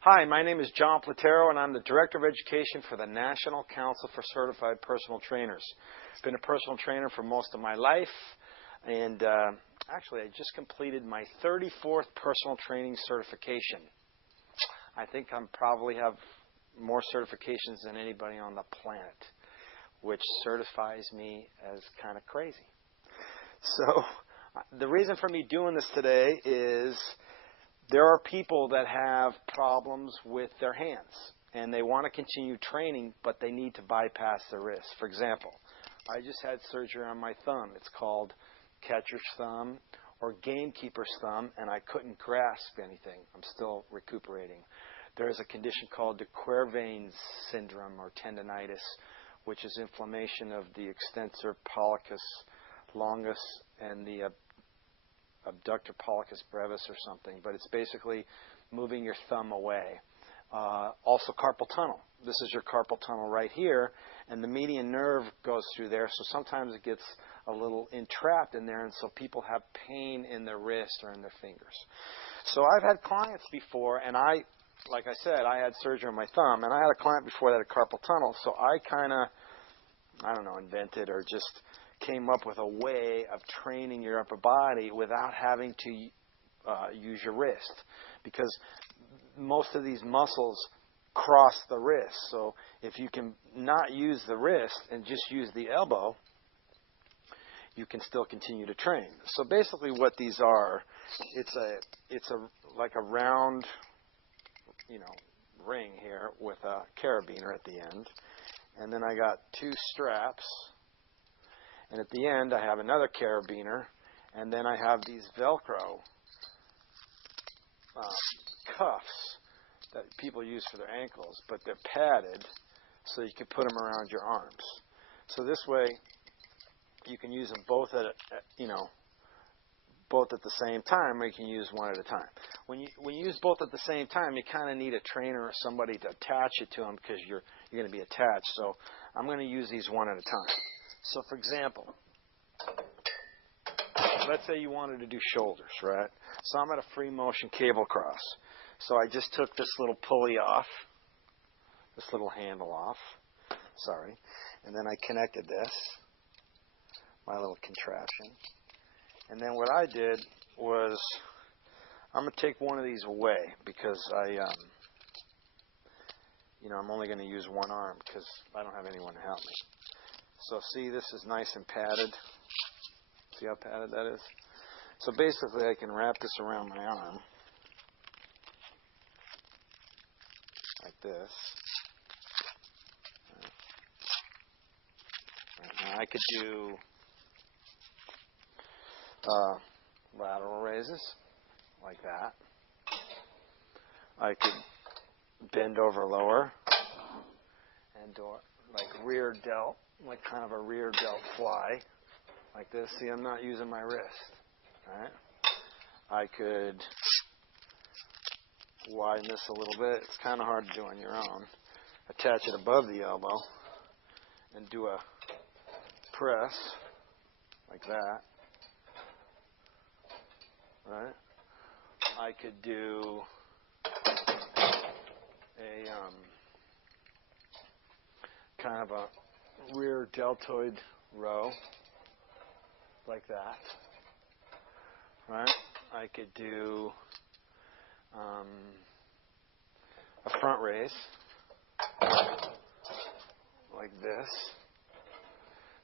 Hi, my name is John Platero, and I'm the Director of Education for the National Council for Certified Personal Trainers. I've been a personal trainer for most of my life, and actually I just completed my 34th personal training certification. I think I probably have more certifications than anybody on the planet, which certifies me as kind of crazy. So the reason for me doing this today is there are people that have problems with their hands, and they want to continue training, but they need to bypass their wrist. For example, I just had surgery on my thumb. It's called catcher's thumb or gamekeeper's thumb, and I couldn't grasp anything. I'm still recuperating. There's a condition called de Quervain's syndrome or tendinitis, which is inflammation of the extensor pollicis longus and the abductor pollicis brevis or something, but it's basically moving your thumb away. Also carpal tunnel. This is your carpal tunnel right here, and the median nerve goes through there, so sometimes it gets a little entrapped in there, and so people have pain in their wrist or in their fingers. So I've had clients before, and like I said, I had surgery on my thumb, and I had a client before that had carpal tunnel, so I kind of, invented or just came up with a way of training your upper body without having to use your wrist, because most of these muscles cross the wrist. So if you can not use the wrist and just use the elbow, you can still continue to train. So basically what these are, it's like a round, ring here with a carabiner at the end, and then I got two straps. And at the end, I have another carabiner, and then I have these Velcro cuffs that people use for their ankles, but they're padded so you can put them around your arms. So this way, you can use them both at the same time, or you can use one at a time. When you use both at the same time, you kind of need a trainer or somebody to attach it to them because you're going to be attached. So I'm going to use these one at a time. So, for example, let's say you wanted to do shoulders, right? So I'm at a free motion cable cross. So I just took this little pulley off, this little handle off, and then I connected this, my little contraption. And then what I did was, I'm going to take one of these away because I'm only going to use one arm because I don't have anyone to help me. So see, this is nice and padded. See how padded that is? So basically I can wrap this around my arm like this. Now I could do lateral raises like that. I could bend over lower and do like rear delt, like kind of a rear delt fly, like this. See, I'm not using my wrist. Right? I could widen this a little bit. It's kind of hard to do on your own. Attach it above the elbow and do a press like that. Right? I could do a kind of a rear deltoid row like that. Right? I could do a front raise like this.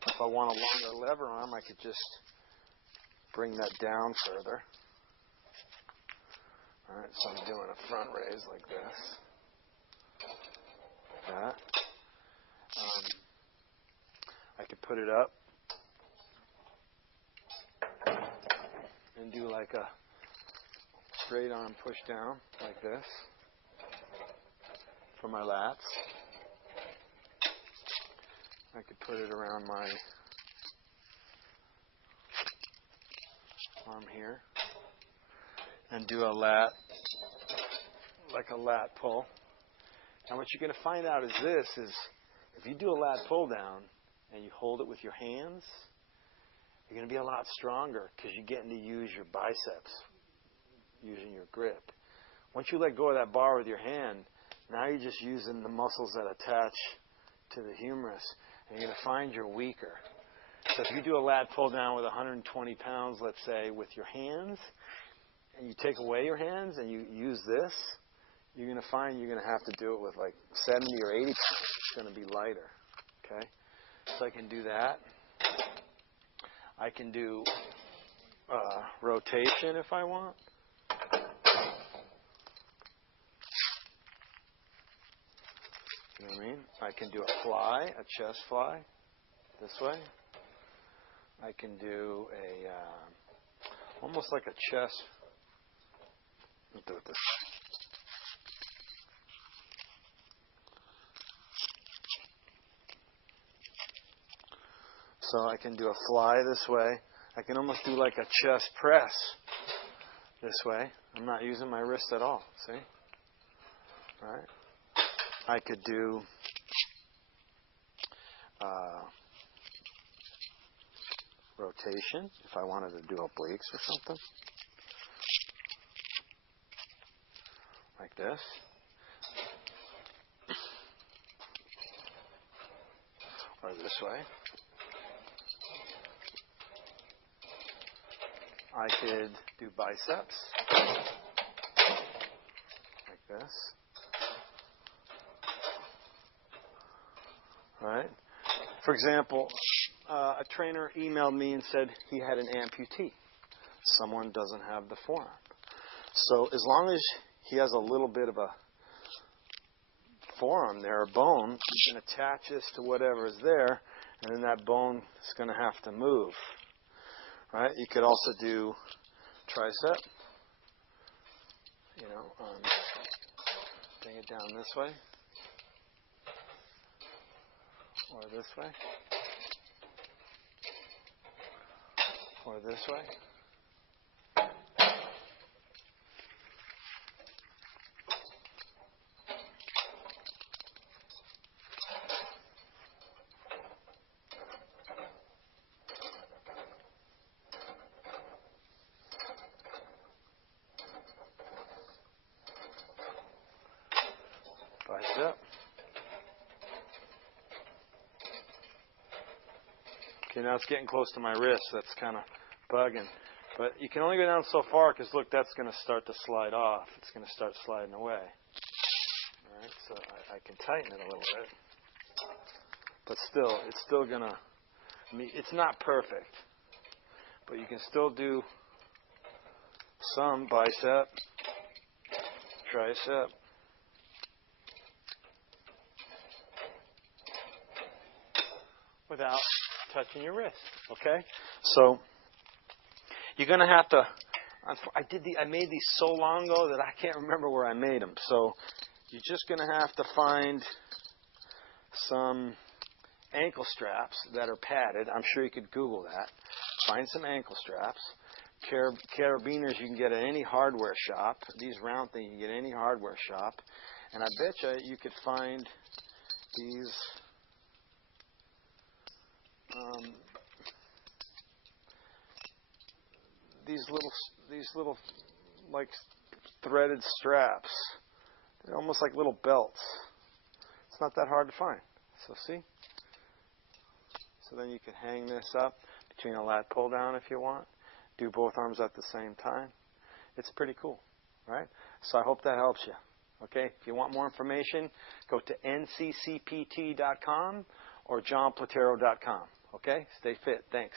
If I want a longer lever arm, I could just bring that down further. Alright, so I'm doing a front raise like this. Like that. I could put it up and do like a straight arm push down like this for my lats. I could put it around my arm here and do a lat, like a lat pull. Now what you're going to find out is this, is if you do a lat pull down and you hold it with your hands, you're going to be a lot stronger because you're getting to use your biceps, using your grip. Once you let go of that bar with your hand, now you're just using the muscles that attach to the humerus, and you're going to find you're weaker. So if you do a lat pull down with 120 pounds, let's say, with your hands, and you take away your hands and you use this, you're going to find you're going to have to do it with like 70 or 80 pounds. It's going to be lighter. Okay? So I can do that. I can do rotation if I want. You know what I mean? I can do a fly, a chest fly, this way. I can do a, almost like a chest. Let's do it this way. So I can do a fly this way. I can almost do like a chest press this way. I'm not using my wrist at all, see? All right. I could do rotation if I wanted to do obliques or something. Like this. Or this way. I could do biceps. Like this. All right. For example, a trainer emailed me and said he had an amputee. Someone doesn't have the forearm. So as long as he has a little bit of a forearm there, a bone, you can attach this to whatever is there, and then that bone is going to have to move. Right? You could also do tricep. You know, bring it down this way. Or this way. Or this way. Bicep. Okay, now it's getting close to my wrist. That's kind of bugging. But you can only go down so far because, look, that's going to start to slide off. It's going to start sliding away. All right, so I can tighten it a little bit. But still, it's still going to, I mean, it's not perfect. But you can still do some bicep, tricep. Without touching your wrist, okay? So you're going to have to. I made these so long ago that I can't remember where I made them. So you're just going to have to find some ankle straps that are padded. I'm sure you could Google that. Find some ankle straps. Carabiners you can get at any hardware shop. These round things you can get at any hardware shop. And I bet you could find these. These little like threaded straps. They're almost like little belts. It's not that hard to find. So see? So then you can hang this up between a lat pull down if you want. Do both arms at the same time. It's pretty cool, right? So I hope that helps you. Okay? If you want more information, go to nccpt.com or johnplatero.com. Okay? Stay fit. Thanks.